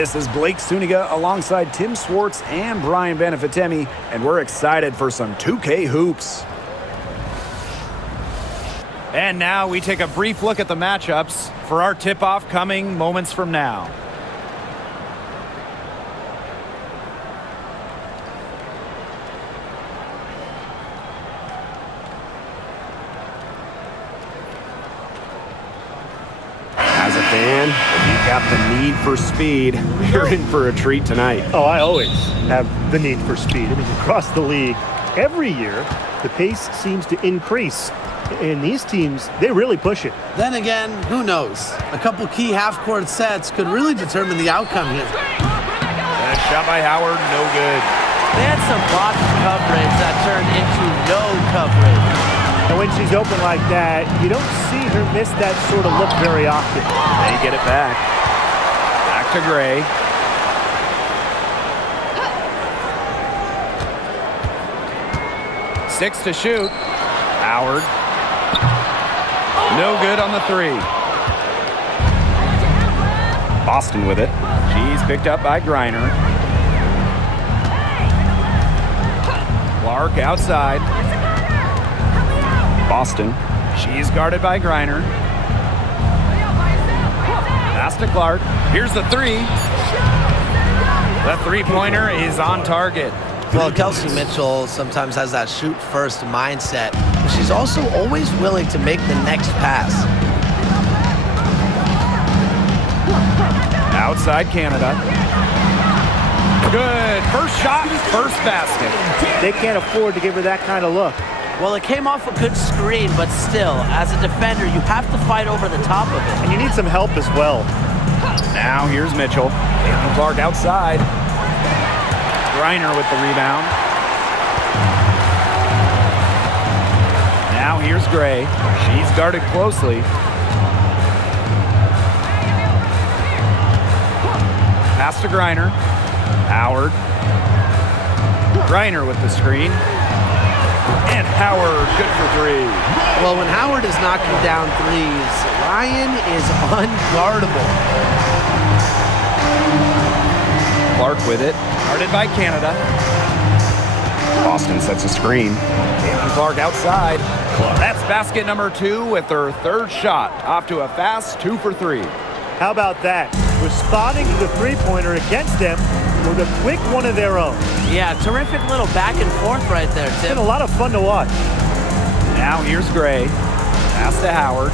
This is Blake Suniga alongside Tim Swartz and Brian Benefitemi, and we're excited for some 2K hoops. And now we take a brief look at the matchups for our tip-off coming moments from now. As a fan, if you've got the need for speed, you're in for a treat tonight. Oh, I always have the need for speed. I mean, across the league, every year, the pace seems to increase. And these teams, they really push it. Then again, who knows? A couple key half-court sets could really determine the outcome here. And a shot by Howard, no good. They had some box coverage that turned into no coverage. And when she's open like that, you don't see her miss that sort of look very often. They get it back. Back to Gray. Six to shoot. Howard. No good on the three. Boston with it. She's picked up by Griner. Clark outside. Boston. She's guarded by Griner. Pass to Clark. Here's the three. The three-pointer is on target. Well, Kelsey Mitchell sometimes has that shoot-first mindset, but she's also always willing to make the next pass. Outside Canada. Good. First shot, first basket. They can't afford to give her that kind of look. Well, it came off a good screen, but still, as a defender, you have to fight over the top of it. And you need some help as well. Now here's Mitchell. Caitlin Clark outside. Griner with the rebound. Now here's Gray. She's guarded closely. Pass to Griner. Howard. Griner with the screen. And Howard, good for three. Well, when Howard is knocking down threes, Ryan is unguardable. Clark with it. Guarded by Canada. Boston sets a screen. Caitlin Clark outside. That's basket number two with her third shot. Off to a fast 2 for 3. How about that? Responding to the three-pointer against them with a quick one of their own. Yeah, terrific little back and forth right there, It's Tim. been a lot of fun to watch. Now here's Gray. Pass to Howard.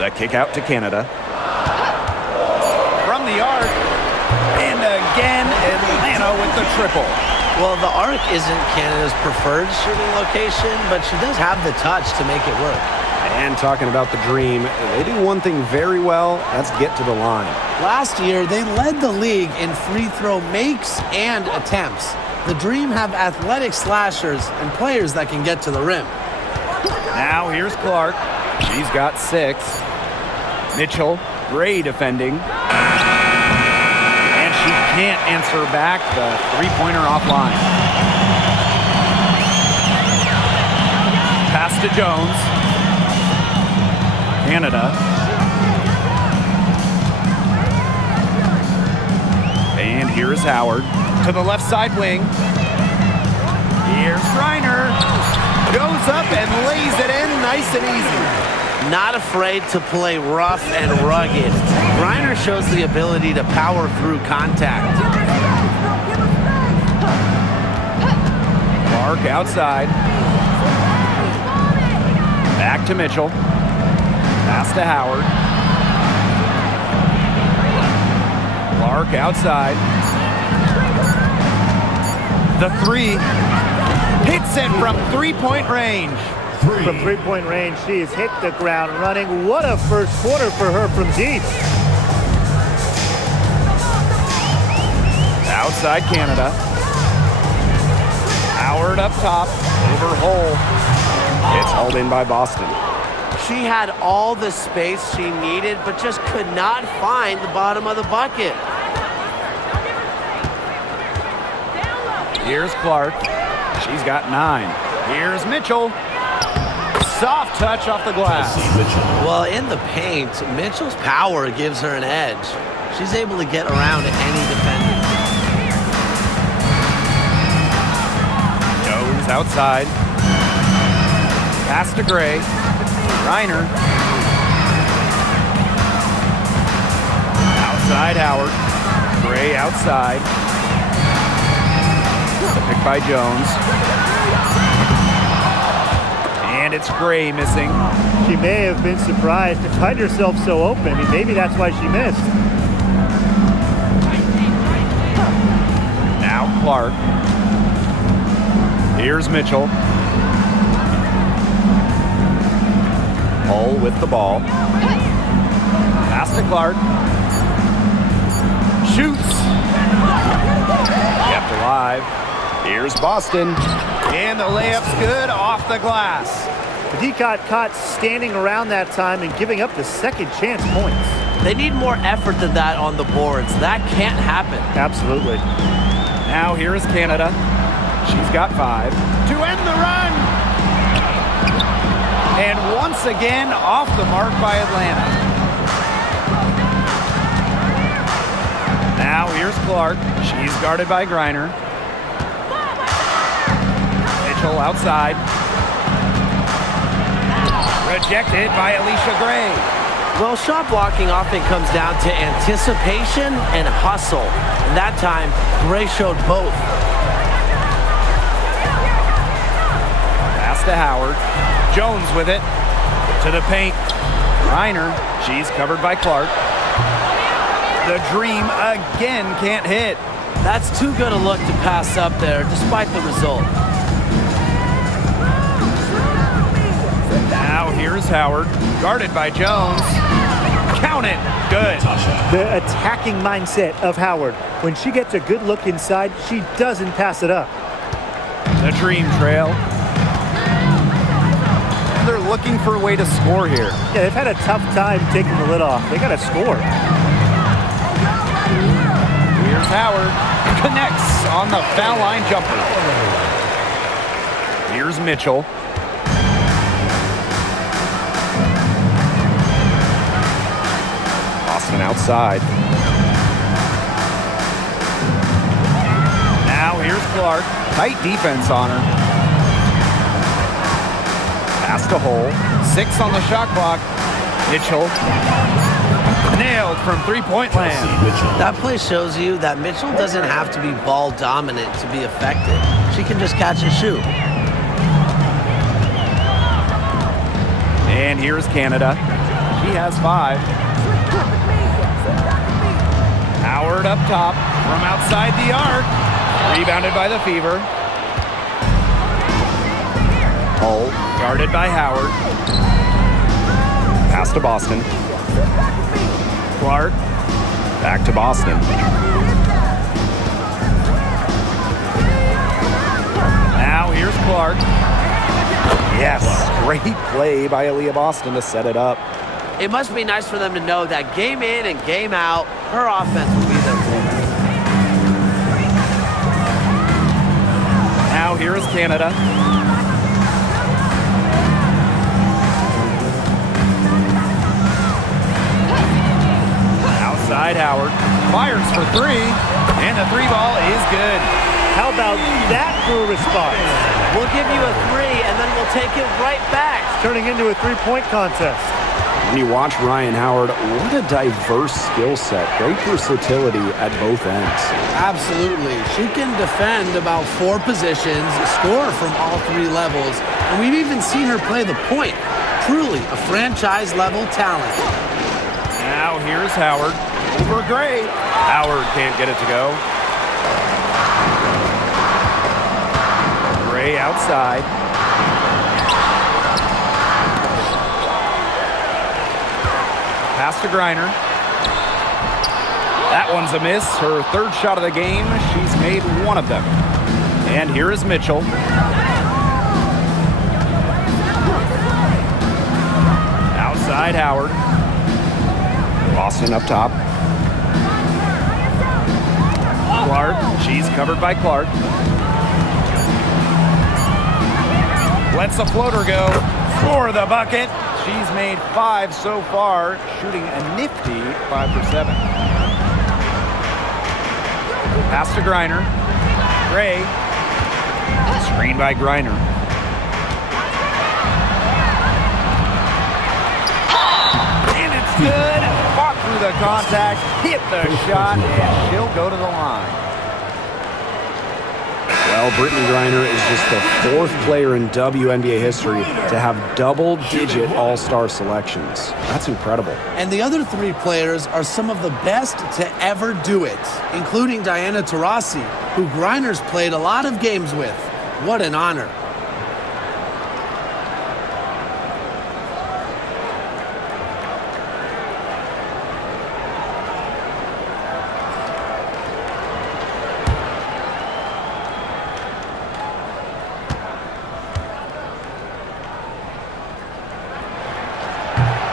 The kick out to Canada. From the arc. And again, Atlanta with the triple. Well, the arc isn't Canada's preferred shooting location, but she does have the touch to make it work. And talking about the Dream, they do one thing very well. That's get to the line. Last year, they led the league in free throw makes and attempts. The Dream have athletic slashers and players that can get to the rim. Now here's Clark. She's got 6. Mitchell, Gray defending. And she can't answer back the three-pointer offline. Pass to Jones. Canada. And here is Howard to the left side wing. Here's Griner. Goes up and lays it in nice and easy. Not afraid to play rough and rugged. Griner shows the ability to power through contact. Clark outside. Back to Mitchell. Pass to Howard. Clark outside. The three. Hits it from three-point range. From three-point range, she has hit the ground running. What a first quarter for her from deep. Outside Canada. Howard up top. Over hole. It's hauled in by Boston. She had all the space she needed, but just could not find the bottom of the bucket. Here's Clark. She's got 9. Here's Mitchell. soft touch off the glass. Well, in the paint, Mitchell's power gives her an edge. She's able to get around any defender. Goes outside. Pass to Gray. Reiner. Outside Howard. Gray outside. The pick by Jones. And it's Gray missing. She may have been surprised to find herself so open. I mean, maybe that's why she missed. Now Clark. Here's Mitchell. Hull with the ball. Pass to Clark. Shoots. Kept alive. Here's Boston. And the layup's good off the glass. He got caught standing around that time and giving up the second chance points. They need more effort than that on the boards. That can't happen. Absolutely. Now here is Canada. She's got 5. To end the run. And once again, off the mark by Atlanta. Now here's Clark. She's guarded by Griner. Mitchell outside. Rejected by Alicia Gray. Well, shot blocking often comes down to anticipation and hustle. And that time, Gray showed both. Pass to Howard. Jones with it. To the paint. Reiner. She's covered by Clark. The Dream again can't hit. That's too good a look to pass up there, despite the result. Now here's Howard. Guarded by Jones. Count it. Good. The attacking mindset of Howard. When she gets a good look inside, she doesn't pass it up. The Dream trail. They're looking for a way to score here. Yeah, they've had a tough time taking the lid off. They got to score. Here's Howard. Connects on the foul line jumper. Here's Mitchell. Boston outside. Now here's Clark. Tight defense on her. Pass to Hull. 6 on the shot clock. Mitchell. Nailed from three-point land. That play shows you that Mitchell doesn't have to be ball dominant to be effective. She can just catch and shoot. And here's Canada. She has 5. Howard up top from outside the arc. Rebounded by the Fever. Hull guarded by Howard. Pass to Boston. Clark. Back to Boston. Now here's Clark. Yes, great play by Aaliyah Boston to set it up. It must be nice for them to know that game in and game out, her offense will be there for them. Now here is Canada. Outside Howard. Fires for 3. And the 3 ball is good. How about that for a response? We'll give you a 3, and then we'll take it right back. Turning into a three-point contest. When you watch Ryan Howard, what a diverse skill set. Great versatility at both ends. Absolutely. She can defend about 4 positions, score from all 3 levels, and we've even seen her play the point. Truly a franchise-level talent. Now here's Howard. Over Gray. Howard can't get it to go. Gray outside. Pass to Griner. That one's a miss. Her 3rd shot of the game. She's made 1 of them. And here is Mitchell. Outside Howard. Boston up top. Clark. She's covered by Clark. Lets the floater go. For the bucket. She's made 5 so far, shooting a nifty 5 for 7. Pass to Griner. Gray. Screen by Griner. And it's good. Fought through the contact, hit the shot, and she'll go to the line. Well, Brittany Griner is just the 4th player in WNBA history to have double-digit all-star selections. That's incredible. And the other 3 players are some of the best to ever do it, including Diana Taurasi, who Griner's played a lot of games with. What an honor.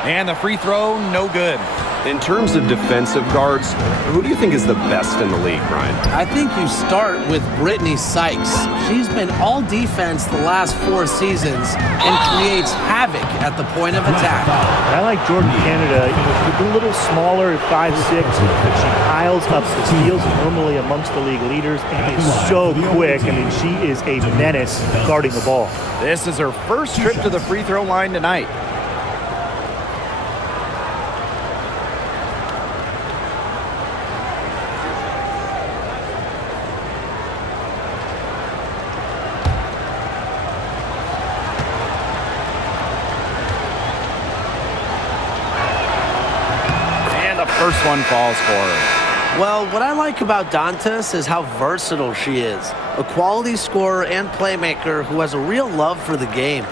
And the free throw, no good. In terms of defensive guards, who do you think is the best in the league, Ryan? I think you start with Brittany Sykes. She's been all defense the last 4 seasons and creates havoc at the point of attack. I like Jordan Canada. She's a little smaller at 5'6", but she piles up the steals normally amongst the league leaders and is so quick. I mean, she is a menace guarding the ball. This is her first trip to the free throw line tonight. First one falls for her. Well, what I like about Dantas is how versatile she is. A quality scorer and playmaker who has a real love for the game.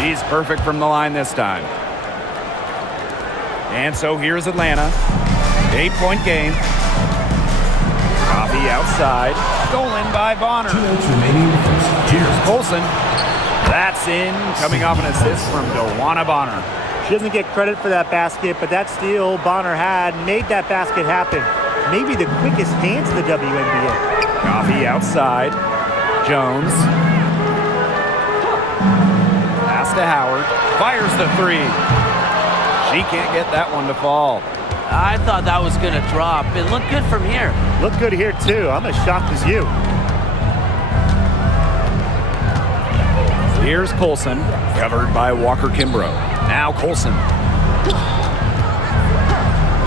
He's perfect from the line this time. And so here's Atlanta. 8-point game. Coffee outside. Stolen by Bonner. Here's Colson. That's in. Coming off an assist from Dewana Bonner. She doesn't get credit for that basket, but that steal Bonner had made that basket happen. Maybe the quickest hands in the WNBA. Coffee outside. Jones. Pass to Howard. Fires the 3. She can't get that one to fall. I thought that was going to drop. It looked good from here. Look good here, too. I'm as shocked as you. Here's Colson, covered by Walker Kimbrough. Now Colson.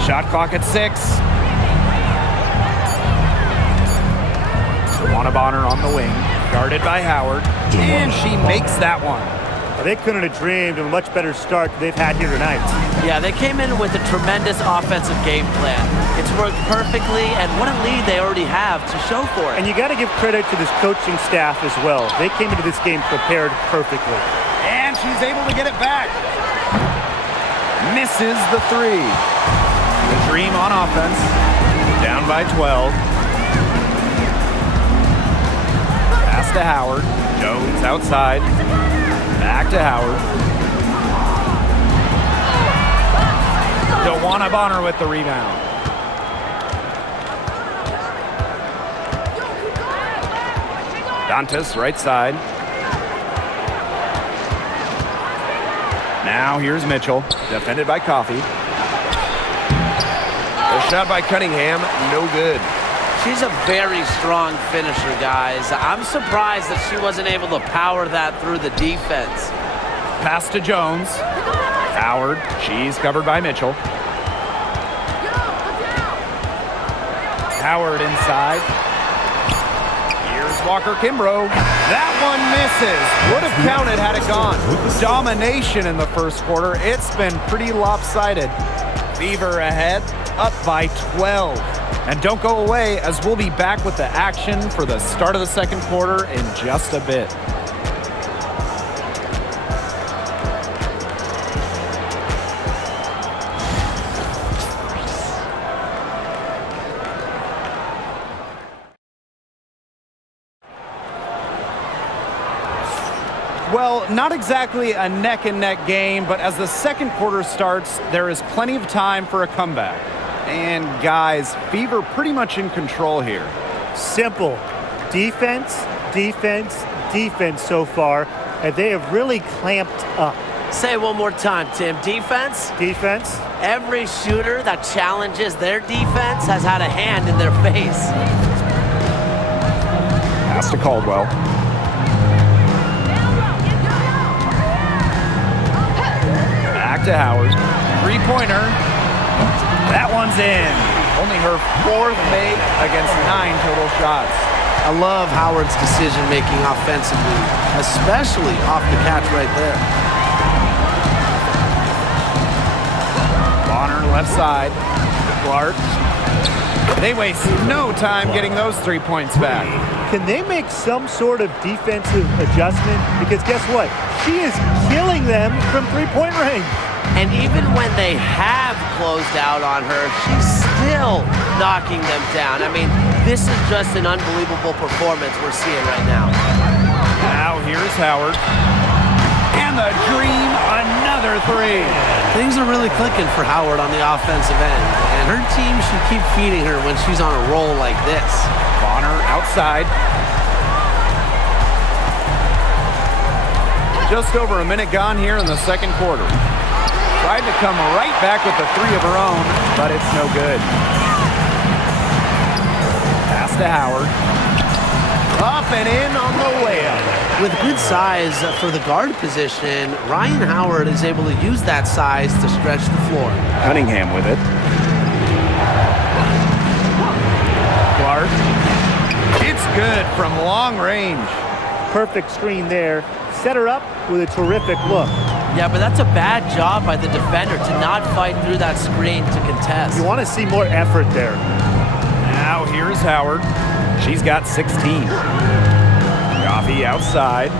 Shot clock at 6. Dewana Bonner on the wing, guarded by Howard, and she makes that one. They couldn't have dreamed of a much better start than they've had here tonight. Yeah, they came in with a tremendous offensive game plan. It's worked perfectly, and what a lead they already have to show for it. And you got to give credit to this coaching staff as well. They came into this game prepared perfectly. And she's able to get it back. Misses the 3. The Dream on offense. Down by 12. Pass to Howard. Jones outside. Back to Howard. Dewana Bonner with the rebound. Dantas right side. Now here's Mitchell, defended by Coffee. A shot by Cunningham, no good. She's a very strong finisher, guys. I'm surprised that she wasn't able to power that through the defense. Pass to Jones. Howard, she's covered by Mitchell. Howard inside. Here's Walker Kimbrough. That one misses. Would have counted had it gone. Domination in the first quarter. It's been pretty lopsided. Fever ahead, up by 12. And don't go away, as we'll be back with the action for the start of the second quarter in just a bit. Well, not exactly a neck-and-neck game, but as the second quarter starts, there is plenty of time for a comeback. And guys, Fever pretty much in control here. Simple. Defense, defense, defense so far, and they have really clamped up. Say it one more time, Tim. Defense? Defense? Every shooter that challenges their defense has had a hand in their face. Pass to Caldwell. Back to Howard. Three-pointer. That one's in. Only her fourth make against 9 total shots. I love Howard's decision-making offensively, especially off the catch right there. Bonner left side. Clark. They waste no time getting those 3 points back. Can they make some sort of defensive adjustment? Because guess what? She is killing them from three-point range. And even when they have closed out on her, she's still knocking them down. I mean, this is just an unbelievable performance we're seeing right now. Now here's Howard. And the dream, another 3. Things are really clicking for Howard on the offensive end, and her team should keep feeding her when she's on a roll like this. Bonner outside. Just over a minute gone here in the second quarter. Tried to come right back with the 3 of her own, but it's no good. Pass to Howard. Up and in on the layup. With good size for the guard position, Ryan Howard is able to use that size to stretch the floor. Cunningham with it. Clark. It's good from long range. Perfect screen there. Set her up with a terrific look. Yeah, but that's a bad job by the defender to not fight through that screen to contest. You want to see more effort there. Now here's Howard. She's got 16. Coffee outside.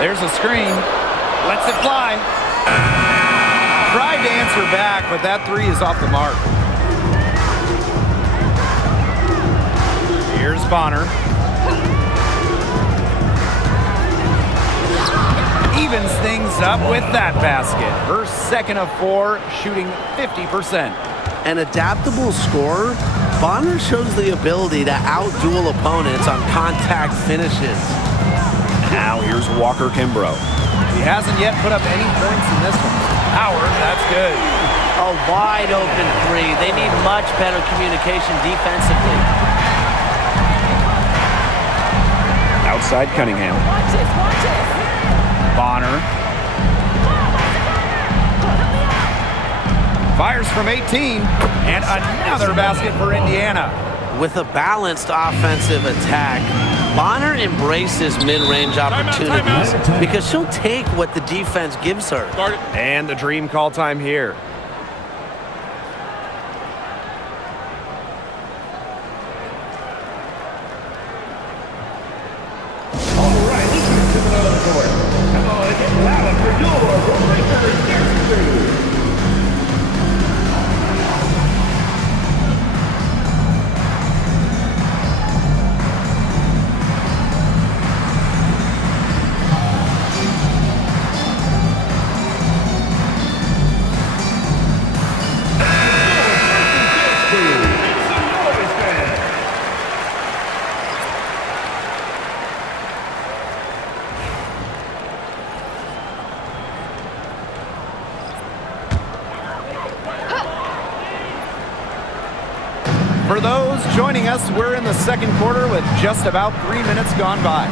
There's a screen. Lets it fly. Tried to answer back, but that 3 is off the mark. Here's Bonner. Evens things up with that basket. Her second of 4, shooting 50%. An adaptable scorer, Bonner shows the ability to outduel opponents on contact finishes. Now here's Walker Kimbrough. He hasn't yet put up any points in this one. Howard, that's good. A wide open 3. They need much better communication defensively. Outside Cunningham. Bonner. Fires from 18. And another basket for Indiana. With a balanced offensive attack, Bonner embraces mid-range opportunities because she'll take what the defense gives her. And the dream call time here. For those joining us, we're in the second quarter with just about 3 minutes gone by.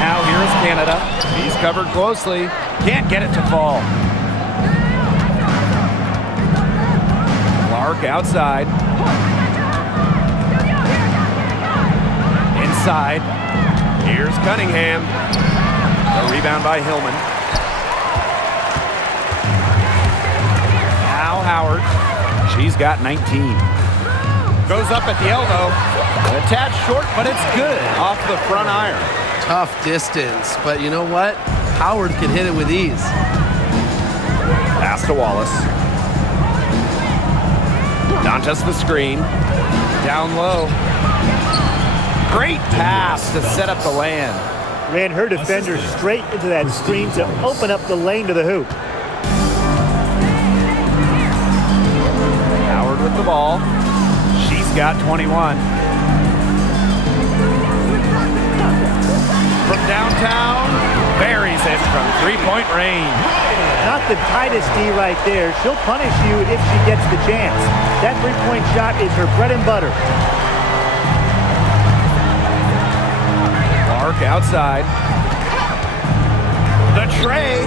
Now here's Canada. He's covered closely. Can't get it to fall. Clark outside. Inside. Here's Cunningham. The rebound by Hillman. Now Howard. She's got 19. Goes up at the elbow. A tad short, but it's good off the front iron. Tough distance, but you know what? Howard can hit it with ease. Pass to Wallace. Dantas the screen. Down low. Great pass to set up the land. Ran her defender straight into that screen to open up the lane to the hoop. Howard with the ball. She's got 21. From downtown, buries it from three-point range. Not the tightest D right there. She'll punish you if she gets the chance. That three-point shot is her bread and butter. Clark outside. The tray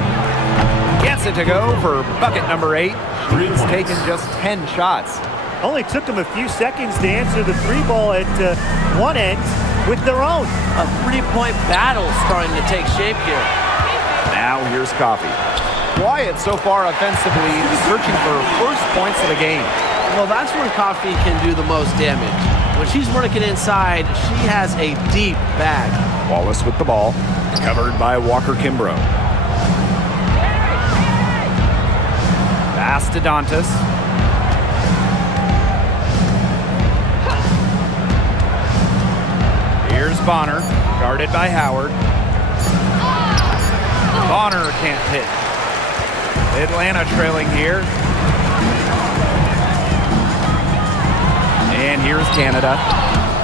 gets it to go for bucket number 8. She's taken just 10 shots. Only took them a few seconds to answer the three ball at one end with their own. A three-point battle starting to take shape here. Now here's Coffee. Wyatt so far offensively searching for first points of the game. Well, that's where Coffee can do the most damage. When she's working inside, she has a deep bag. Wallace with the ball. Covered by Walker Kimbrough. Pass to Dantas. Here's Bonner, guarded by Howard. Bonner can't hit. Atlanta trailing here. And here's Canada.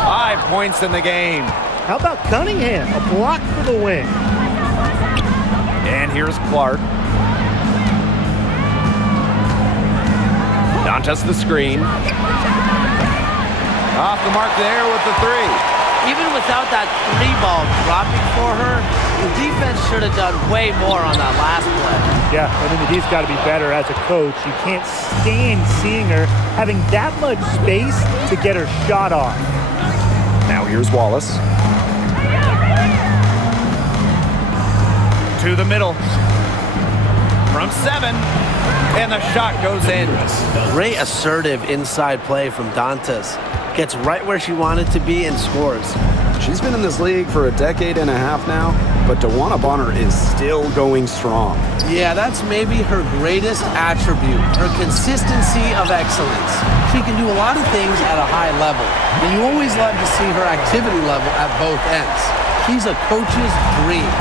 5 points in the game. How about Cunningham? A block for the win. And here's Clark. Dantas the screen. Off the mark there with the three. Even without that three ball dropping for her, the defense should have done way more on that last play. Yeah, I mean, the D's got to be better as a coach. You can't stand seeing her having that much space to get her shot off. Now here's Wallace. To the middle. From 7. And the shot goes in. Great assertive inside play from Dantas. Gets right where she wanted to be and scores. She's been in this league for a decade and a half now, but DeWanna Bonner is still going strong. Yeah, that's maybe her greatest attribute, her consistency of excellence. She can do a lot of things at a high level, and you always love to see her activity level at both ends. She's a coach's dream.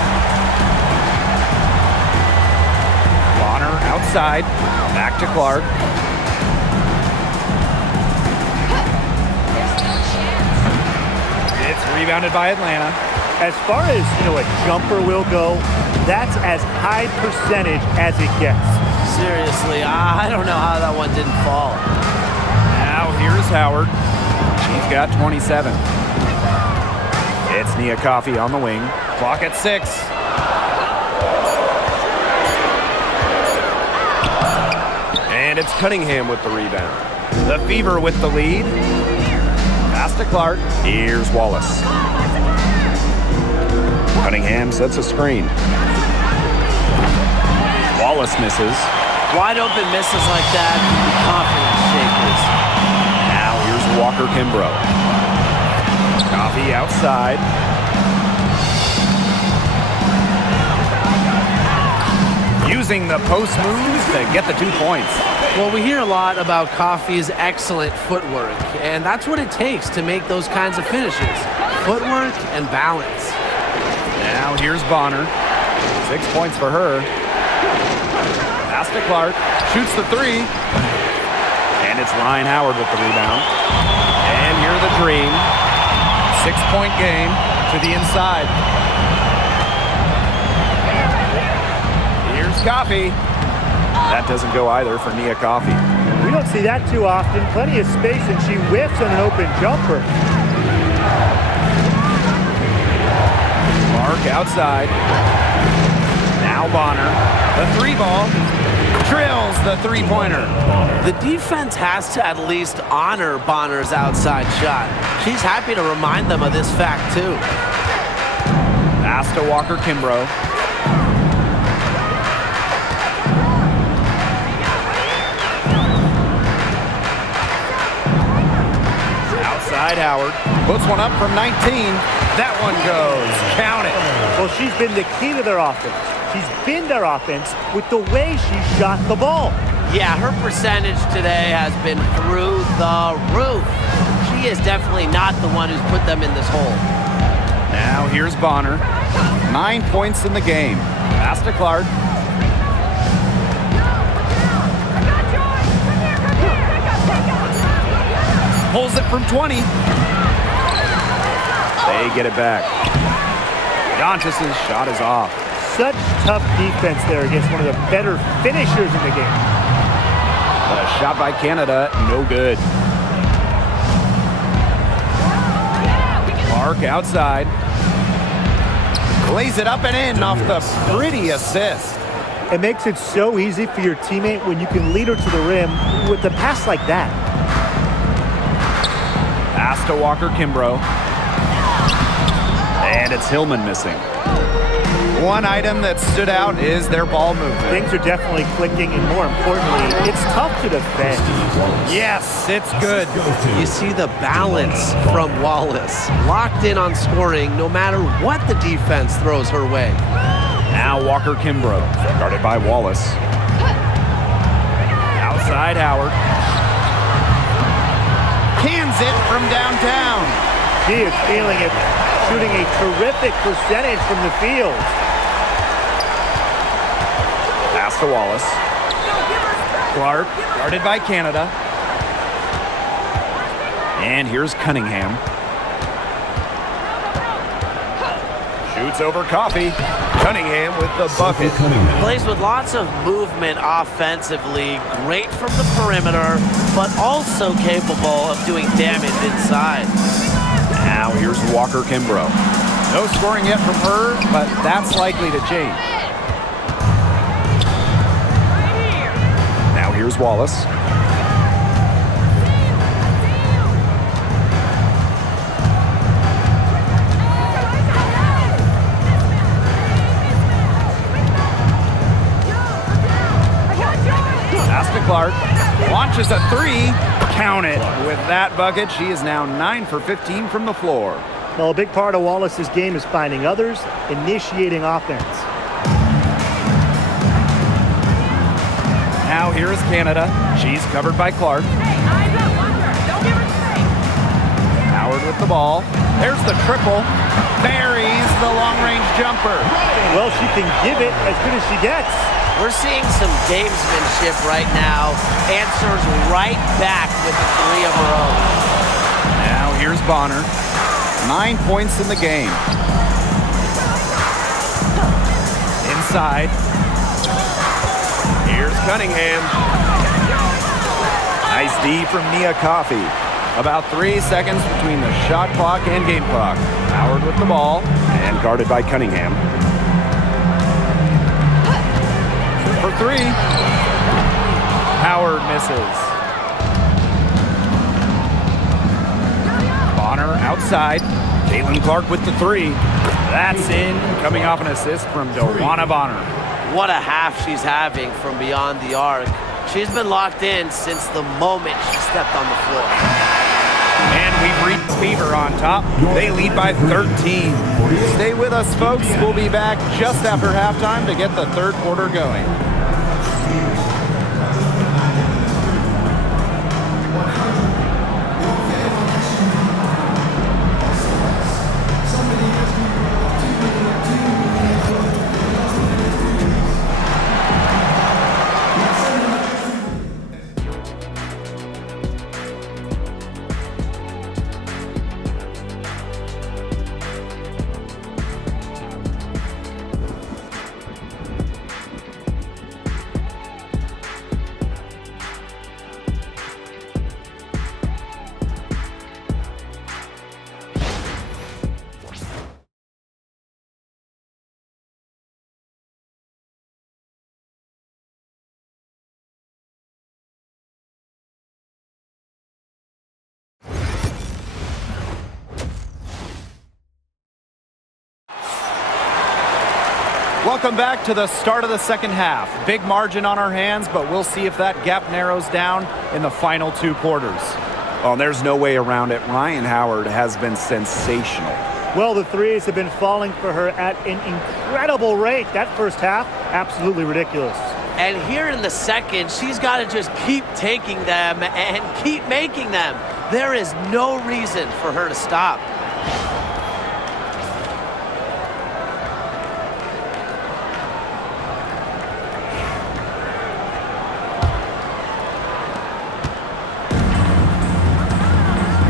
Bonner outside. Back to Clark. It's rebounded by Atlanta. As far as, a jumper will go, that's as high percentage as it gets. Seriously, I don't know how that one didn't fall. Now here's Howard. She's got 27. It's Nia Coffey on the wing. Clock at 6. And it's Cunningham with the rebound. The Fever with the lead. Pass to Clark. Here's Wallace. Cunningham sets a screen. Wallace misses. Wide open misses like that, confidence shakers. Now here's Walker Kimbrough. Coffey outside. Using the post moves to get the 2 points. Well, we hear a lot about Coffey's excellent footwork, and that's what it takes to make those kinds of finishes. Footwork and balance. Now here's Bonner. 6 points for her. Pass to Clark. Shoots the 3. And it's Ryan Howard with the rebound. And you're the dream. 6-point game to the inside. Here's Coffey. That doesn't go either for Nia Coffey. We don't see that too often. Plenty of space, and she whiffs on an open jumper. Clark outside. Now Bonner. The 3 ball. Drills the 3-pointer. The defense has to at least honor Bonner's outside shot. She's happy to remind them of this fact, too. Pass to Walker Kimbrough. Outside Howard. Puts one up from 19. That one goes. Count it. Well, she's been the key to their offense. She's been their offense with the way she shot the ball. Yeah, her percentage today has been through the roof. She is definitely not the one who's put them in this hole. Now here's Bonner. 9 points in the game. Pass to Clark. Pulls it from 20. They get it back. Donchis's shot is off. Such tough defense there against one of the better finishers in the game. A shot by Canada, no good. Clark outside. Lays it up and in off the pretty assist. It makes it so easy for your teammate when you can lead her to the rim with a pass like that. Pass to Walker Kimbrough. And it's Hillman missing. One item that stood out is their ball movement. Things are definitely clicking, and more importantly, it's tough to defend. Yes, it's good. You see the balance from Wallace. Locked in on scoring no matter what the defense throws her way. Now Walker Kimbrough, guarded by Wallace. Outside Howard. Cans it from downtown. She is feeling it, shooting a terrific percentage from the field. Pass to Wallace. Clark, guarded by Canada. And here's Cunningham. Shoots over Coffey. Cunningham with the bucket. Plays with lots of movement offensively. Great from the perimeter, but also capable of doing damage inside. Now here's Walker Kimbrough. No scoring yet from her, but that's likely to change. Now here's Wallace. Pass to Clark. Launches a three. Count it. With that bucket, she is now 9 for 15 from the floor. Well, a big part of Wallace's game is finding others, initiating offense. Now here is Canada. She's covered by Clark. Howard with the ball. There's the triple. Buries the long-range jumper. Well, she can give it as good as she gets. We're seeing some gamesmanship right now. Answers right back with the three of her own. Now here's Bonner. 9 points in the game. Inside. Here's Cunningham. Nice D from Nia Coffey. About 3 seconds between the shot clock and game clock. Howard with the ball and guarded by Cunningham. For three. Howard misses. Bonner outside. CaitlinClark with the three. That's in. Coming off an assist from Dewana Bonner. What a half she's having from beyond the arc. She's been locked in since the moment she stepped on the floor. And we've reached Fever on top. They lead by 13. Stay with us, folks. We'll be back just after halftime to get the third quarter going. Welcome back to the start of the second half. Big margin on our hands, but we'll see if that gap narrows down in the final 2 quarters. Well, there's no way around it. Ryan Howard has been sensational. Well, the threes have been falling for her at an incredible rate. That first half, absolutely ridiculous. And here in the second, she's got to just keep taking them and keep making them. There is no reason for her to stop.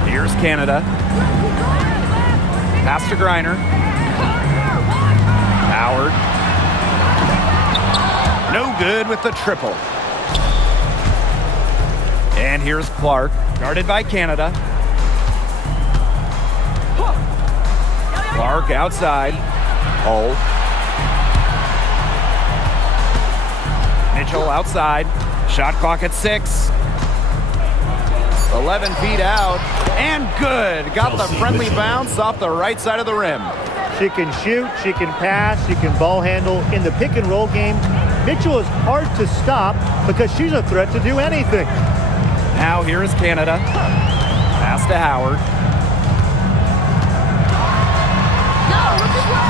Here's Canada. Pass to Griner. Howard. No good with the triple. And here's Clark, guarded by Canada. Clark outside. Hold. Mitchell outside. Shot clock at 6. 11 feet out. And good. Got the friendly bounce off the right side of the rim. She can shoot, she can pass, she can ball handle. In the pick and roll game, Mitchell is hard to stop because she's a threat to do anything. Now here is Canada. Pass to Howard.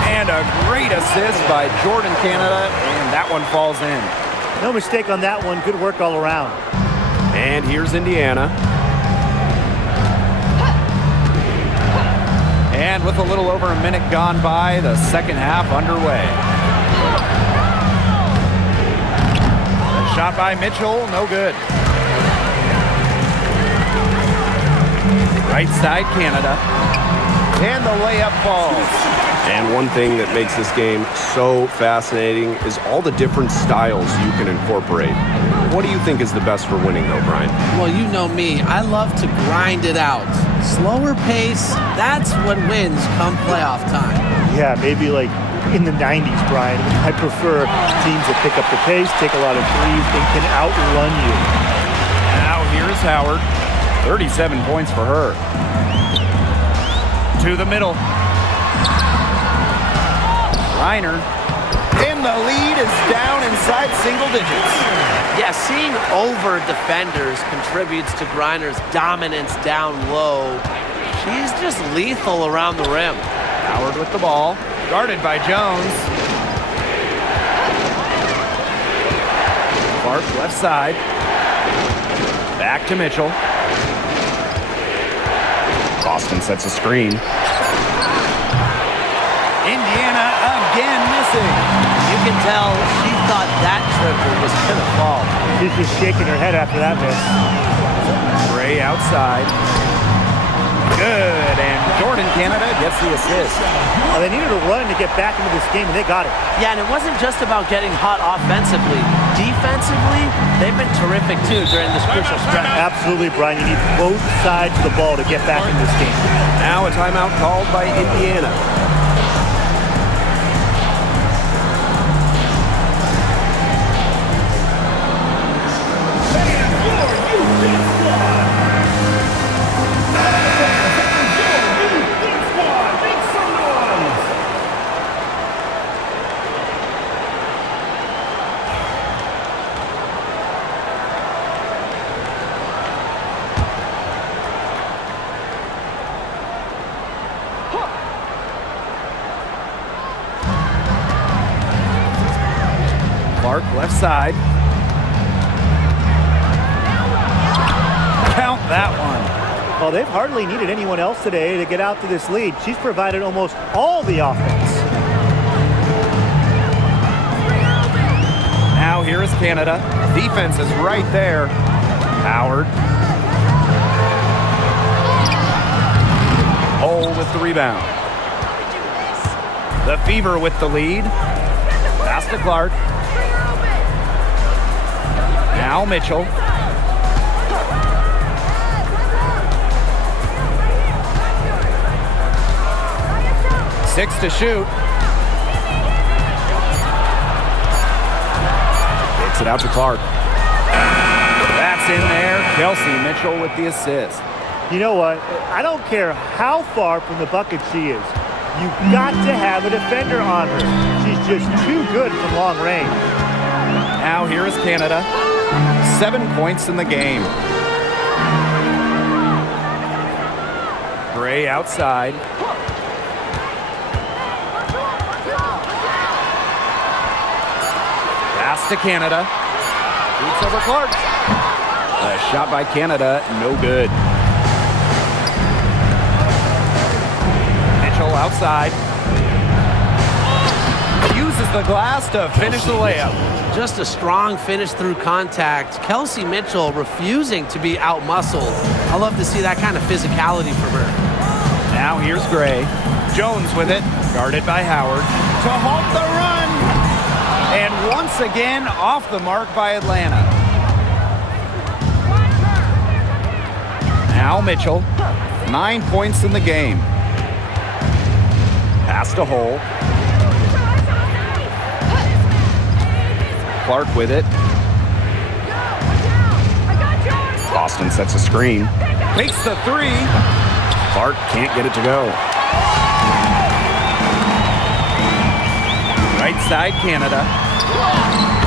And a great assist by Jordan Canada, and that one falls in. No mistake on that one. Good work all around. And here's Indiana. And with a little over a minute gone by, the second half underway. A shot by Mitchell, no good. Right side, Canada. And the layup falls. And one thing that makes this game so fascinating is all the different styles you can incorporate. What do you think is the best for winning, though, Brian? Well, you know me. I love to grind it out. Slower pace, that's what wins come playoff time. Yeah, maybe like in the 90s, Brian. I prefer teams that pick up the pace, take a lot of threes, and can outrun you. Now here's Howard. 37 points for her. To the middle. Reiner. And the lead is down inside single digits. Yeah, seeing over defenders contributes to Griner's dominance down low. She's just lethal around the rim. Howard with the ball, guarded by Jones. Clark left side. Back to Mitchell. Boston sets a screen. Indiana again missing. You can tell she thought that triple was going to fall. She's just shaking her head after that miss. Ray outside. Good, and Jordan Canada gets the assist. Oh, they needed a run to get back into this game, and they got it. Yeah, and it wasn't just about getting hot offensively. Defensively, they've been terrific too during this crucial stretch. Absolutely, Brian. You need both sides of the ball to get back in this game. Now a timeout called by Indiana. Clark left side. Count that one. Well, they've hardly needed anyone else today to get out to this lead. She's provided almost all the offense. Now here is Canada. Defense is right there. Howard. Hole with the rebound. The Fever with the lead. Pass to Clark. Now Mitchell. Six to shoot. Takes it out to Clark. That's in there. Kelsey Mitchell with the assist. You know what? I don't care how far from the bucket she is. You've got to have a defender on her. She's just too good from long range. Now here is Canada. 7 points in the game. Gray outside. Pass to Canada. Gets over Clark. A shot by Canada, no good. Mitchell outside. Uses the glass to finish the layup. Just a strong finish through contact. Kelsey Mitchell refusing to be out-muscled. I love to see that kind of physicality from her. Now here's Gray. Jones with it, guarded by Howard. To halt the run. And once again, off the mark by Atlanta. Now Mitchell, 9 points in the game. Pass to Hole. Clark with it. Boston sets a screen. Takes the three. Clark can't get it to go. Right side, Canada.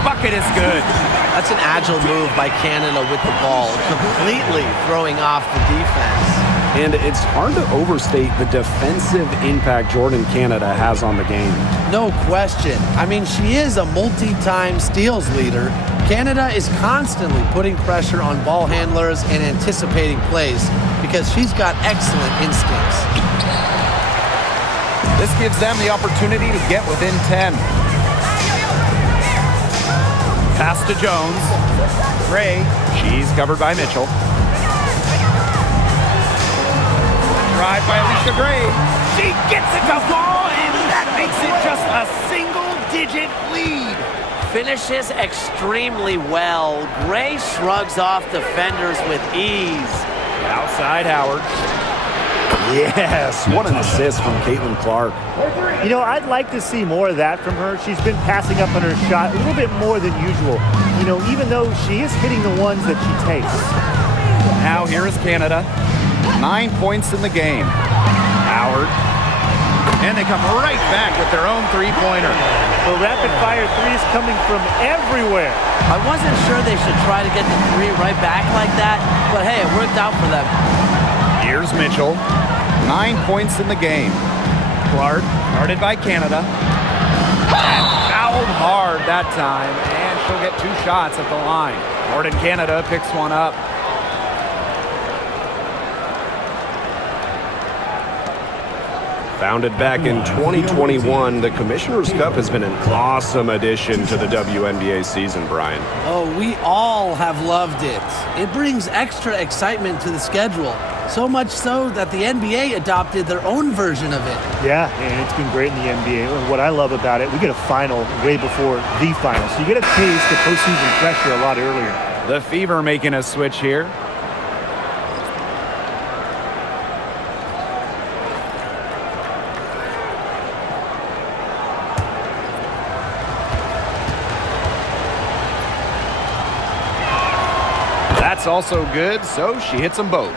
Bucket is good. That's an agile move by Canada with the ball, completely throwing off the defense. And it's hard to overstate the defensive impact Jordan Canada has on the game. No question. I mean, she is a multi-time steals leader. Canada is constantly putting pressure on ball handlers and anticipating plays because she's got excellent instincts. This gives them the opportunity to get within 10. Pass to Jones. Gray. She's covered by Mitchell. Drive by Alicia Gray. She gets it to fall, and that makes it just a single-digit lead. Finishes extremely well. Gray shrugs off defenders with ease. Outside Howard. Yes, what an assist from Clark. You know, I'd like to see more of that from her. She's been passing up on her shot a little bit more than usual. You know, even though she is hitting the ones that she takes. Now here is Canada. 9 points in the game. Howard. And they come right back with their own three-pointer. The rapid-fire threes coming from everywhere. I wasn't sure they should try to get the three right back like that, but hey, it worked out for them. Here's Mitchell. 9 points in the game. Clark, guarded by Canada. And fouled hard that time, and she'll get 2 shots at the line. Jordan Canada picks one up. Founded back in 2021, the Commissioner's Cup has been an awesome addition to the WNBA season, Brian. Oh, we all have loved it. It brings extra excitement to the schedule. So much so that the NBA adopted their own version of it. Yeah, and it's been great in the NBA. And what I love about it, we get a final way before the final. So you get a taste of postseason pressure a lot earlier. The Fever making a switch here. That's also good, so she hits them both.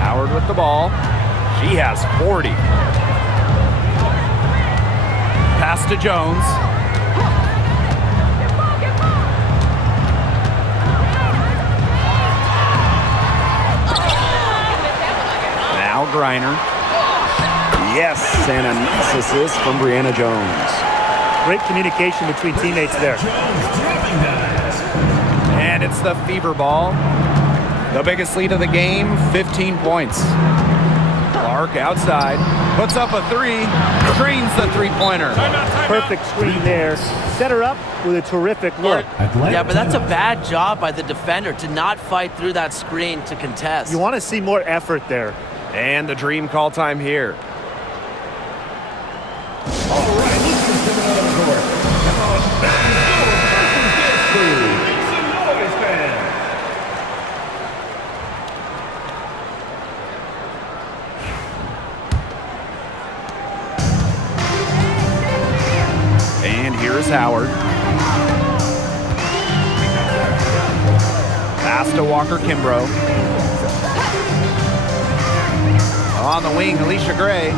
Howard with the ball. She has 40. Pass to Jones. Now Griner. Yes, and a nice assist from Brianna Jones. Great communication between teammates there. And it's the Fever ball. The biggest lead of the game, 15 points. Clark outside, puts up a three, drains the three-pointer. Perfect screen there. Set her up with a terrific look. Yeah, but that's a bad job by the defender to not fight through that screen to contest. You want to see more effort there. And the dream call time here. And here's Howard. Pass to Walker Kimbrough. On the wing, Alicia Gray.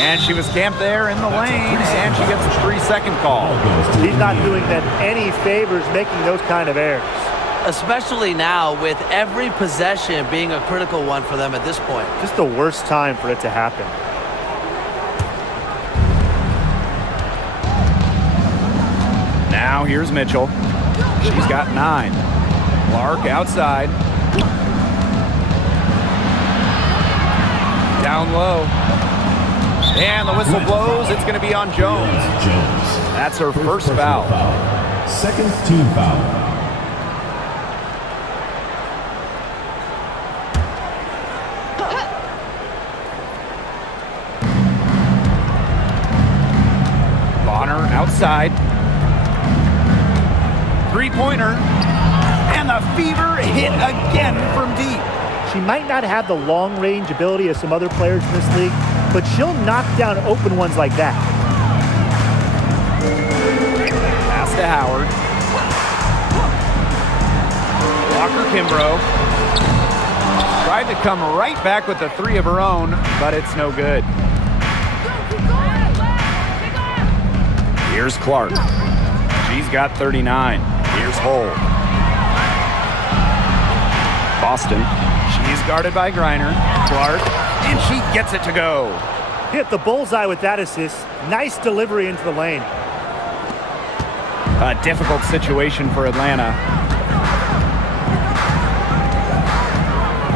And she was camped there in the lane, and she gets a 3-second call. He's not doing them any favors making those kind of errors. Especially now with every possession being a critical one for them at this point. Just the worst time for it to happen. Now here's Mitchell. She's got 9. Clark outside. Down low. And the whistle blows. It's going to be on Jones. That's her first foul. Second team foul. Bonner outside. Three-pointer. And the Fever hit again from deep. She might not have the long-range ability of some other players in this league, but she'll knock down open ones like that. Pass to Howard. Walker Kimbrough. Tried to come right back with the 3 of her own, but it's no good. Here's Clark. She's got 39. Here's Hull. Boston. She's guarded by Griner. Clark. And she gets it to go. Hit the bullseye with that assist. Nice delivery into the lane. A difficult situation for Atlanta.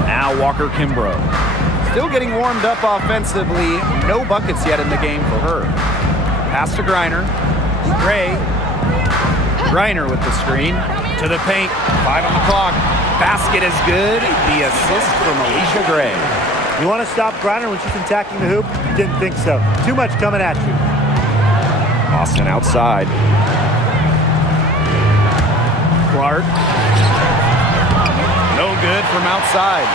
Now Walker Kimbrough. Still getting warmed up offensively. No buckets yet in the game for her. Pass to Griner. Gray. Griner with the screen. To the paint. 5 on the clock. Basket is good. The assist from Alicia Gray. You want to stop Griner when she's attacking the hoop? Didn't think so. Too much coming at you. Boston outside. Clark. No good from outside.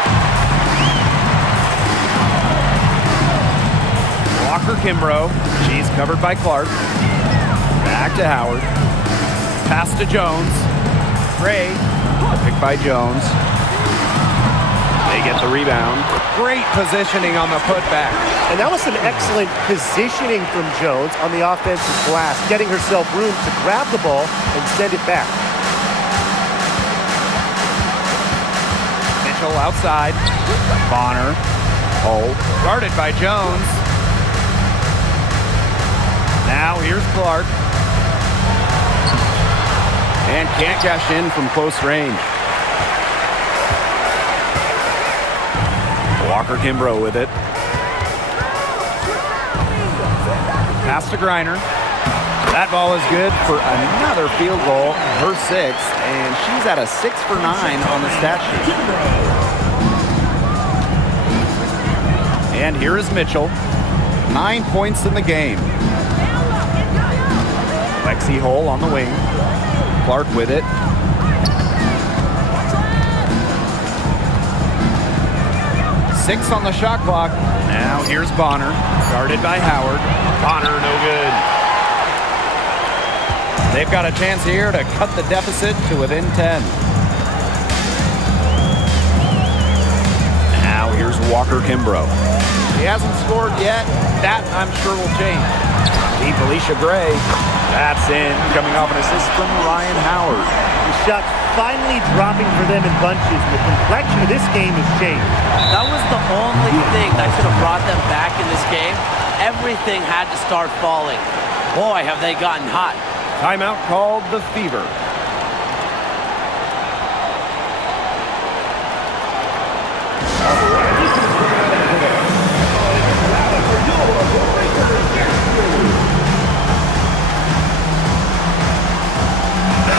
Walker Kimbrough. She's covered by Clark. Back to Howard. Pass to Jones. Gray. Picked by Jones. They get the rebound. Great positioning on the putback. And that was some excellent positioning from Jones on the offensive glass, getting herself room to grab the ball and send it back. Mitchell outside. Bonner. Hull. Guarded by Jones. Now here's Clark. And can't cash in from close range. Walker Kimbrough with it. Pass to Griner. That ball is good for another field goal, her 6th, and she's at a 6 for 9 on the stat sheet. And here is Mitchell. 9 points in the game. Lexi Hull on the wing. Clark with it. Six on the shot clock. Now here's Bonner, guarded by Howard. Bonner, no good. They've got a chance here to cut the deficit to within 10. Now here's Walker Kimbrough. He hasn't scored yet. That, I'm sure, will change. Deep Alicia Gray. That's in, coming off an assist from Ryan Howard. The shot's finally dropping for them in bunches, and the complexion of this game has changed. That was the only thing that could have brought them back in this game. Everything had to start falling. Boy, have they gotten hot. Timeout called the Fever.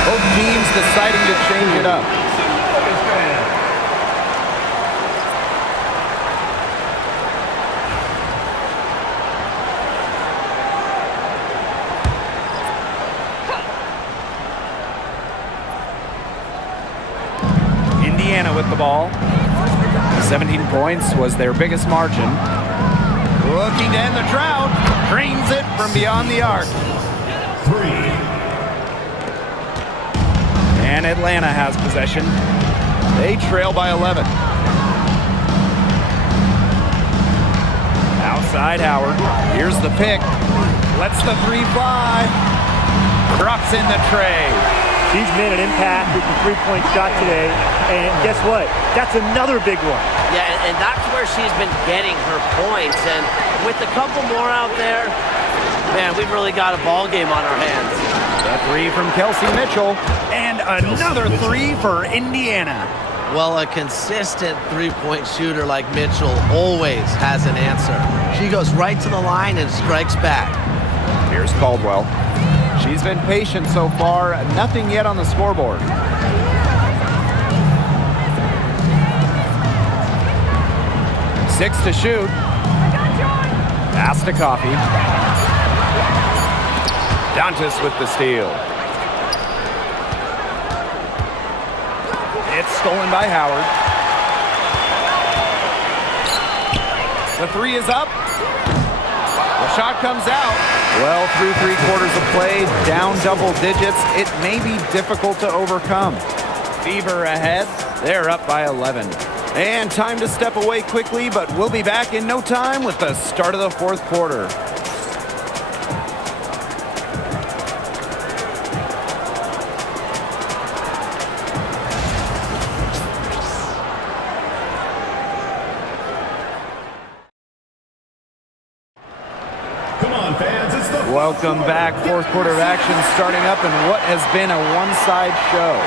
Both teams deciding to change it up. Indiana with the ball. 17 points was their biggest margin. Looking to end the drought. Drains it from beyond the arc. 3. And Atlanta has possession. They trail by 11. Outside Howard. Here's the pick. Lets the 3 fly. Drops in the tray. She's made an impact with the three-point shot today, and guess what? That's another big one. Yeah, and that's where she's been getting her points. And with a couple more out there, man, we've really got a ball game on our hands. The three from Kelsey Mitchell, and another three for Indiana. Well, a consistent three-point shooter like Mitchell always has an answer. She goes right to the line and strikes back. Here's Caldwell. She's been patient so far. Nothing yet on the scoreboard. Six to shoot. Pass to Coffee. Dantas with the steal. It's stolen by Howard. The three is up. The shot comes out. Well, through 3/4 of play, down double digits. It may be difficult to overcome. Fever ahead. They're up by 11. And time to step away quickly, but we'll be back in no time with the start of the fourth quarter. Welcome back. Fourth quarter of action starting up in what has been a one-side show.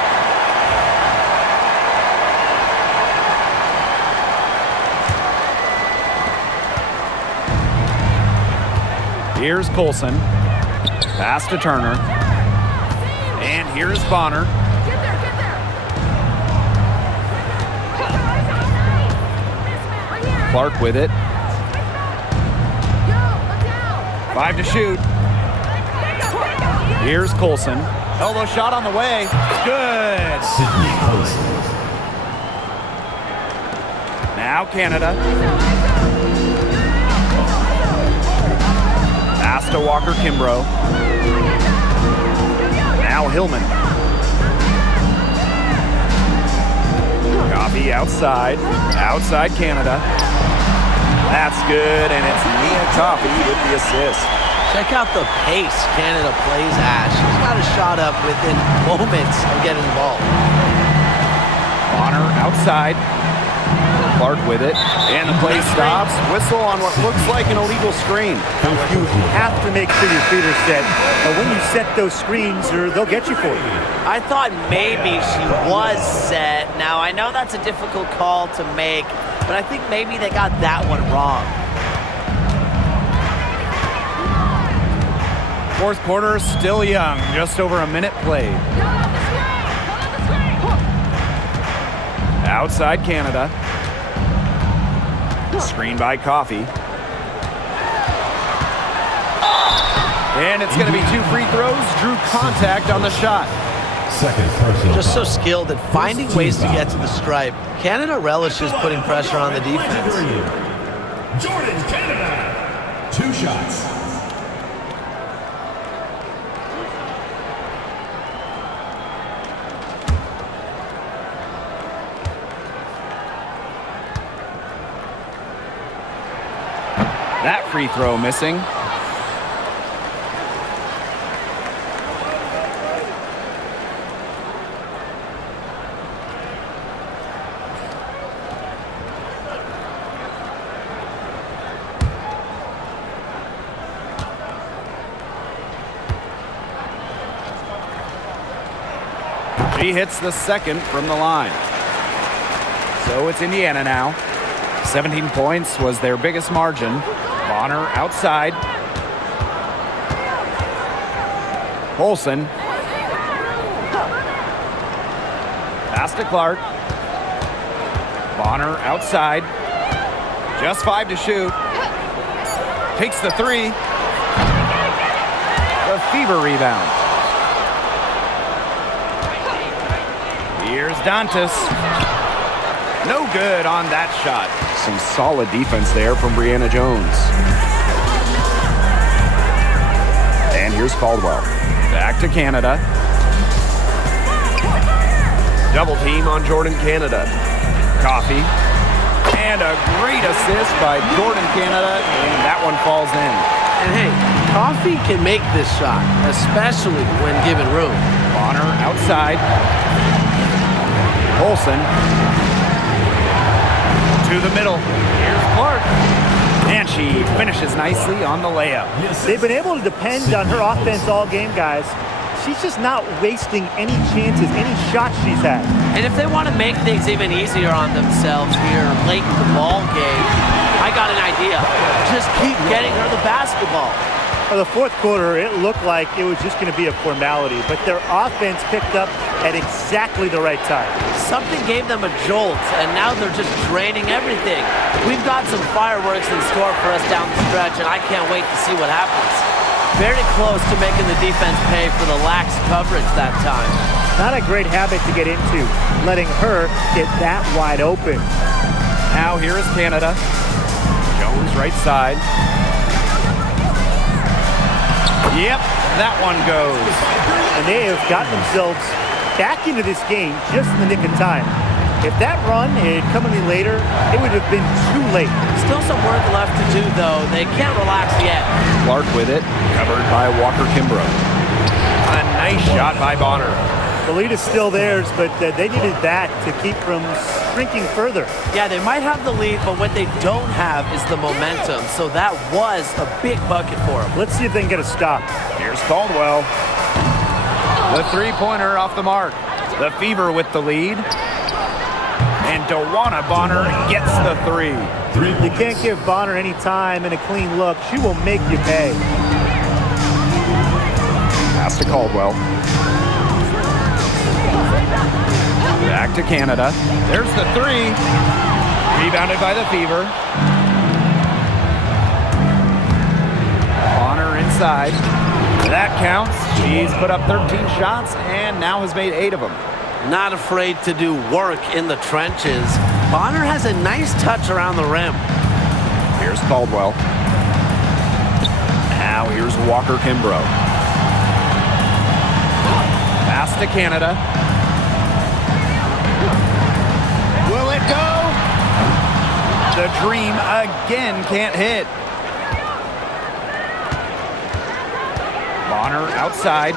Here's Colson. Pass to Turner. And here's Bonner. Clark with it. 5 to shoot. Here's Colson. Elbow shot on the way. Good. Now Canada. Pass to Walker Kimbrough. Now Hillman. Coffee outside. Outside Canada. That's good, and it's Nia Coffee with the assist. Check out the pace Canada plays at. She's got a shot up within moments of getting the ball. Bonner outside. Clark with it, and the play stops. Whistle on what looks like an illegal screen. You have to make sure your feet are set. But when you set those screens, they'll get you for you. I thought maybe she was set. Now, I know that's a difficult call to make, but I think maybe they got that one wrong. Fourth quarter still young, just over a minute played. Outside Canada. Screen by Coffee. And it's going to be 2 free throws. Drew contact on the shot. Second personal. Just so skilled at finding ways to get to the stripe. Canada relishes putting pressure on the defense. Jordan Canada. 2 shots. That free throw missing. She hits the second from the line. So it's Indiana now. 17 points was their biggest margin. Bonner outside. Colson. Pass to Clark. Bonner outside. Just 5 to shoot. Takes the 3. The Fever rebound. Here's Dantas. No good on that shot. Some solid defense there from Brianna Jones. And here's Caldwell. Back to Canada. Double team on Jordan Canada. Coffee. And a great assist by Jordan Canada, and that one falls in. And hey, Coffee can make this shot, especially when given room. Bonner outside. Colson. To the middle. Here's Clark. And she finishes nicely on the layup. They've been able to depend on her offense all game, guys. she's just not wasting any chances, any shots she's had. And if they want to make things even easier on themselves here late in the ball game, I got an idea. Just keep getting her the basketball. For the fourth quarter, it looked like it was just going to be a formality, but their offense picked up at exactly the right time. Something gave them a jolt, and now they're just draining everything. We've got some fireworks in store for us down the stretch, and I can't wait to see what happens. Very close to making the defense pay for the lax coverage that time. Not a great habit to get into, letting her get that wide open. Now here is Canada. Jones right side. Yep, that one goes. And they have gotten themselves back into this game just in the nick of time. If that run had come any later, it would have been too late. Still some work left to do, though. They can't relax yet. Clark with it, covered by Walker Kimbrough. A nice shot by Bonner. The lead is still theirs, but they needed that to keep from shrinking further. Yeah, they might have the lead, but what they don't have is the momentum. So that was a big bucket for them. Let's see if they can get a stop. Here's Caldwell. The three-pointer off the mark. The Fever with the lead. And Dewana Bonner gets the three. You can't give Bonner any time and a clean look. She will make you pay. Pass to Caldwell. Back to Canada. There's the three. Rebounded by the Fever. Bonner inside. That counts. She's put up 13 shots and now has made 8 of them. Not afraid to do work in the trenches. Bonner has a nice touch around the rim. Here's Caldwell. Now here's Walker Kimbrough. Pass to Canada. Will it go? The Dream again can't hit. Bonner outside.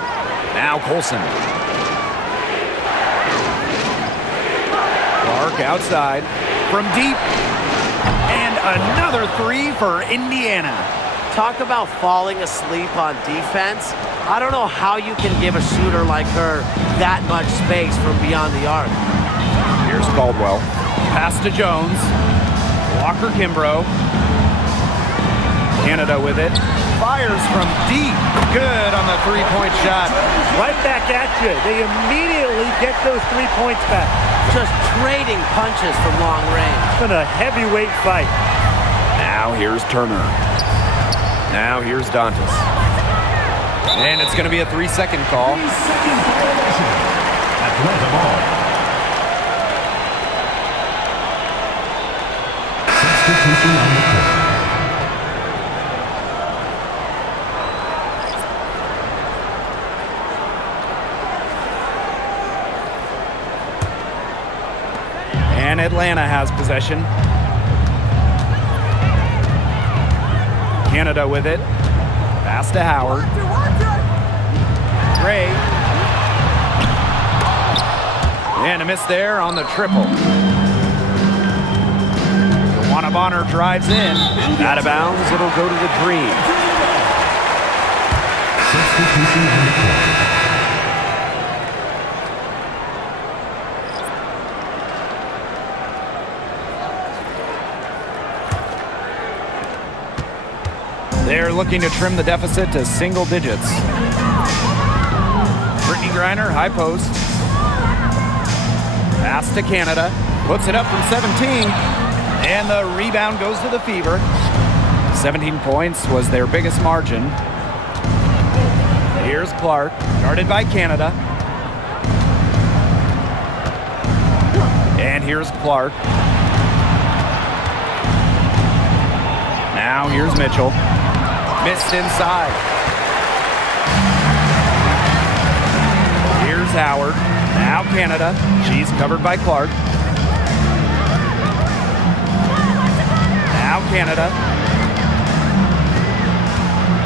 Now Colson. Clark outside from deep. And another three for Indiana. Talk about falling asleep on defense. I don't know how you can give a shooter like her that much space from beyond the arc. Here's Caldwell. Pass to Jones. Walker Kimbrough. Canada with it. Fires from deep. Good on the three-point shot. Right back at you. They immediately get those 3 points back. Just trading punches from long range. It's been a heavyweight fight. Now here's Turner. Now here's Dantas. And it's going to be a 3-second call. 3-second violation. Atlanta ball. Substitution on the court. And Atlanta has possession. Canada with it. Pass to Howard. Gray. And a miss there on the triple. Dewana Bonner drives in. Out of bounds, it'll go to the Dream. Substitution on the court. They're looking to trim the deficit to single digits. Brittany Griner, high post. Pass to Canada. Puts it up from 17. And the rebound goes to the Fever. 17 points was their biggest margin. Here's Clark, guarded by Canada. And here's Clark. Now here's Mitchell. Missed inside. Here's Howard. Now Canada. She's covered by Clark. Now Canada.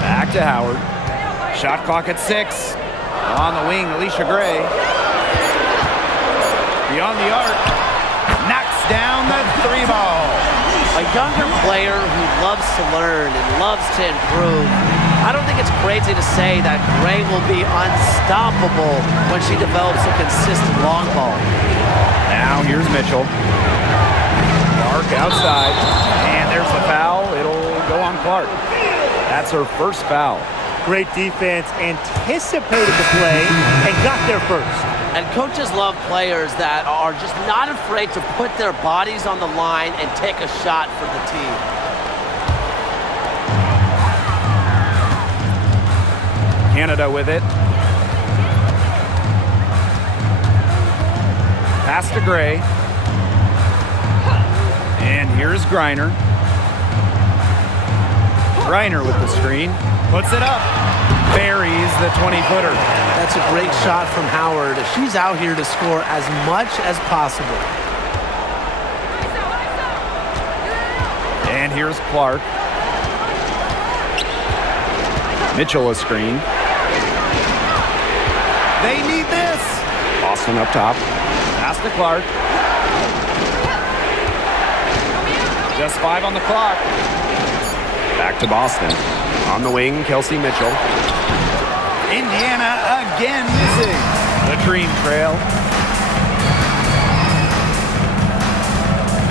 Back to Howard. Shot clock at 6. On the wing, Alicia Gray. Beyond the arc. Knocks down the 3 ball. A younger player who loves to learn and loves to improve. I don't think it's crazy to say that Gray will be unstoppable when she develops a consistent long ball. Now here's Mitchell. Clark outside. And there's the foul. It'll go on Clark. That's her first foul. Great defense, anticipated the play, and got there first. And coaches love players that are just not afraid to put their bodies on the line and take a shot for the team. Canada with it. Pass to Gray. And here's Griner. Griner with the screen. Puts it up. Buries the 20-footer. That's a great shot from Howard. She's out here to score as much as possible. And here's Clark. Mitchell a screen. They need this. Boston up top. Pass to Clark. Just 5 on the clock. Back to Boston. On the wing, Kelsey Mitchell. Indiana again missing. Latrine trail.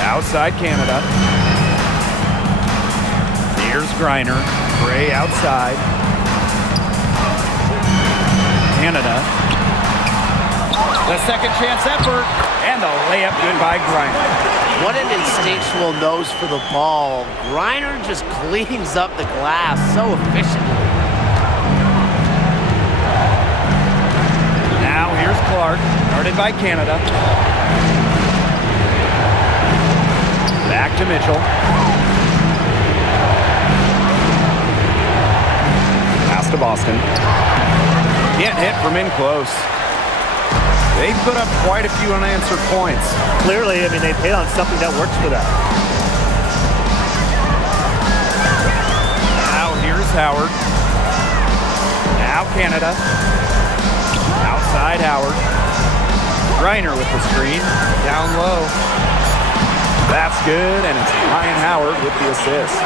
Outside Canada. Here's Griner. Gray outside. Canada. The second chance effort. And the layup good by Griner. What an instinctual nose for the ball. Griner just cleans up the glass so efficiently. Now here's Clark, guarded by Canada. Back to Mitchell. Pass to Boston. Can't hit from in close. They put up quite a few unanswered points. Clearly, I mean, they've hit on something that works for them. Now here's Howard. Now Canada. Outside Howard. Griner with the screen. Down low. That's good, and it's Ryan Howard with the assist.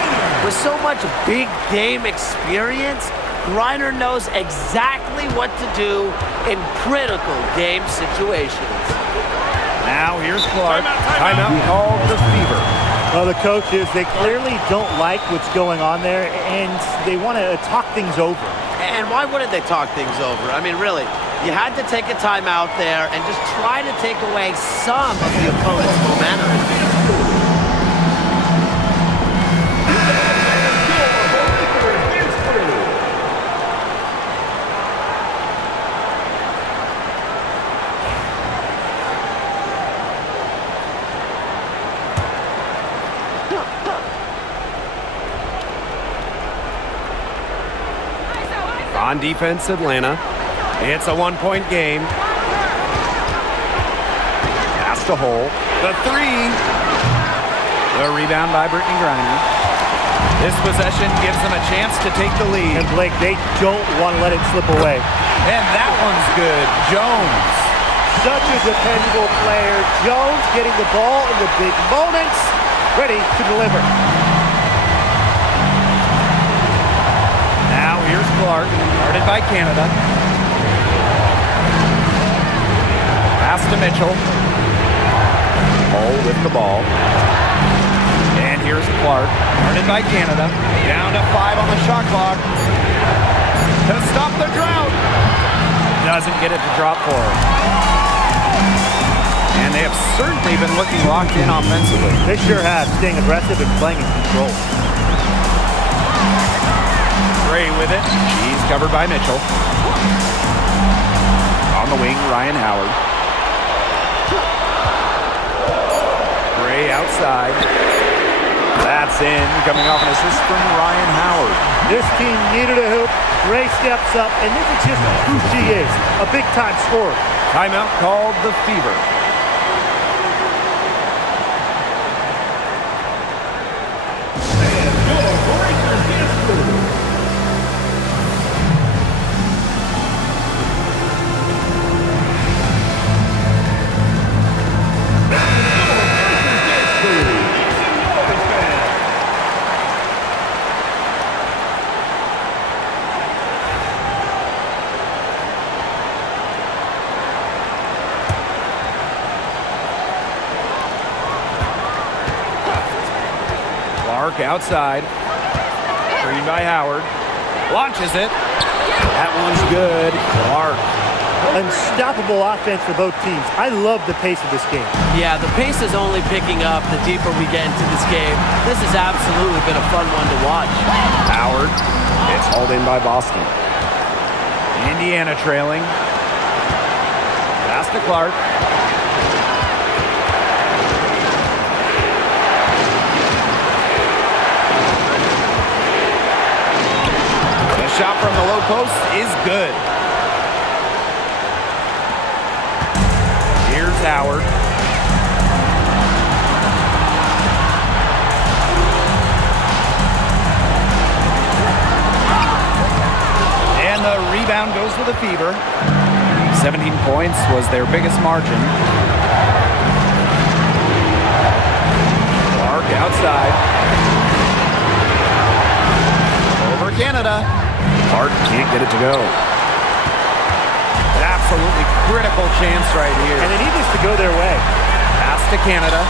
With so much big game experience, Griner knows exactly what to do in critical game situations. Now here's Clark. Timeout called the Fever. Well, the coaches, they clearly don't like what's going on there, and they want to talk things over. And why wouldn't they talk things over? I mean, really, you had to take a timeout there and just try to take away some of the opponent's momentum. On defense, Atlanta. It's a one-point game. Pass to Hole. The three. The rebound by Brittany Griner. This possession gives them a chance to take the lead. And Blake, they don't want to let it slip away. And that one's good. Jones. Such a dependable player. Jones getting the ball in the big moments, ready to deliver. Now here's Clark, guarded by Canada. Pass to Mitchell. Hole with the ball. And here's Clark, guarded by Canada. Down to 5 on the shot clock. To stop the drought. Doesn't get it to drop for her. And they have certainly been looking locked in offensively. They sure have, staying aggressive and playing in control. Gray with it. She's covered by Mitchell. On the wing, Ryan Howard. Gray outside. That's in, coming off an assist from Ryan Howard. This team needed a hoop. Gray steps up, and this is just who she is, a big-time scorer. Timeout called the Fever. Clark outside. Screen by Howard. Launches it. That one's good. Clark. Unstoppable offense for both teams. I love the pace of this game. Yeah, the pace is only picking up the deeper we get into this game. This has absolutely been a fun one to watch. Howard. It's hauled in by Boston. Indiana trailing. Pass to Clark. The shot from the low post is good. Here's Howard. And the rebound goes to the Fever. 17 points was their biggest margin. Clark outside. Over Canada. Clark can't get it to go. An absolutely critical chance right here. And they need this to go their way. Pass to Canada.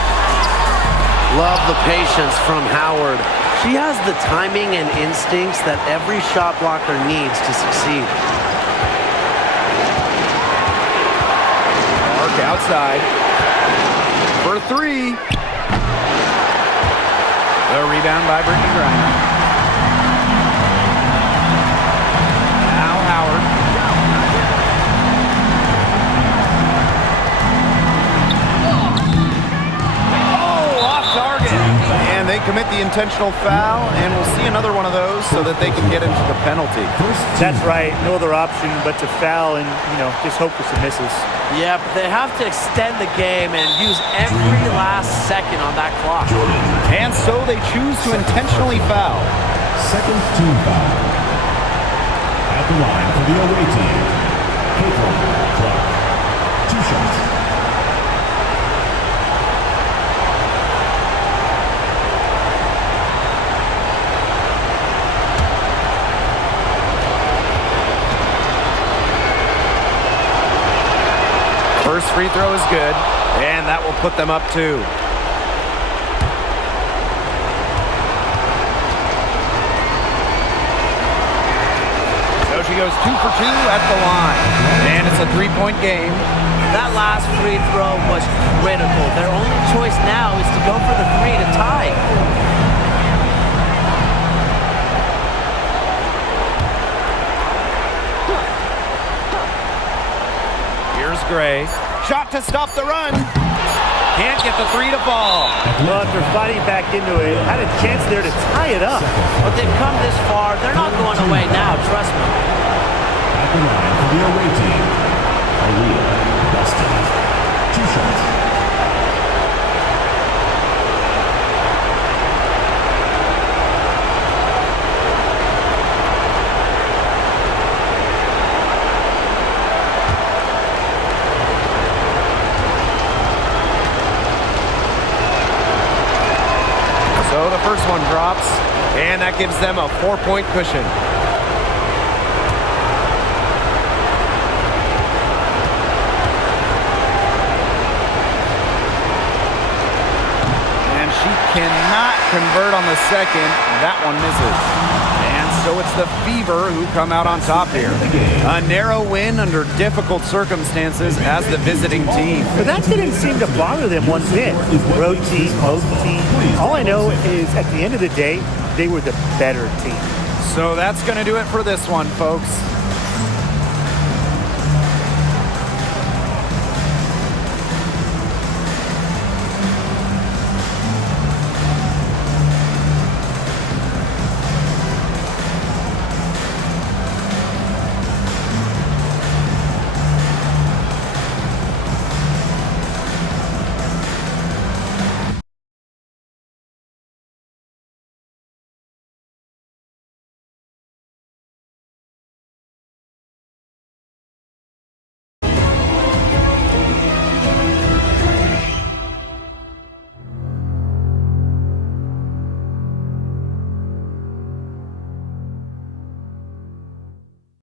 Love the patience from Howard. She has the timing and instincts that every shot blocker needs to succeed. Clark outside. For three. The rebound by Brittany Griner. Now Howard. Oh, off target. And they commit the intentional foul, and we'll see another one of those so that they can get into the penalty. That's right. No other option but to foul and, just hope for some misses. Yeah, but they have to extend the game and use every last second on that clock. And so they choose to intentionally foul. Second team foul. At the line for the away team, Clark. 2 shots. First free throw is good, and that will put them up 2. So she goes 2 for 2 at the line, and it's a 3-point game. That last free throw was critical. Their only choice now is to go for the 3 to tie. Here's Gray. Shot to stop the run. Can't get the 3 to fall. Well, after fighting back into it, had a chance there to tie it up. But they've come this far. They're not going away now, trust me. At the line for the away team, Aaliyah Boston. 2 shots. So the first one drops, and that gives them a 4-point cushion. And she cannot convert on the second. That one misses. And so it's the Fever who come out on top here. A narrow win under difficult circumstances as the visiting team. But that didn't seem to bother them one bit. Road team, home team. All I know is at the end of the day, they were the better team. So that's going to do it for this one, folks.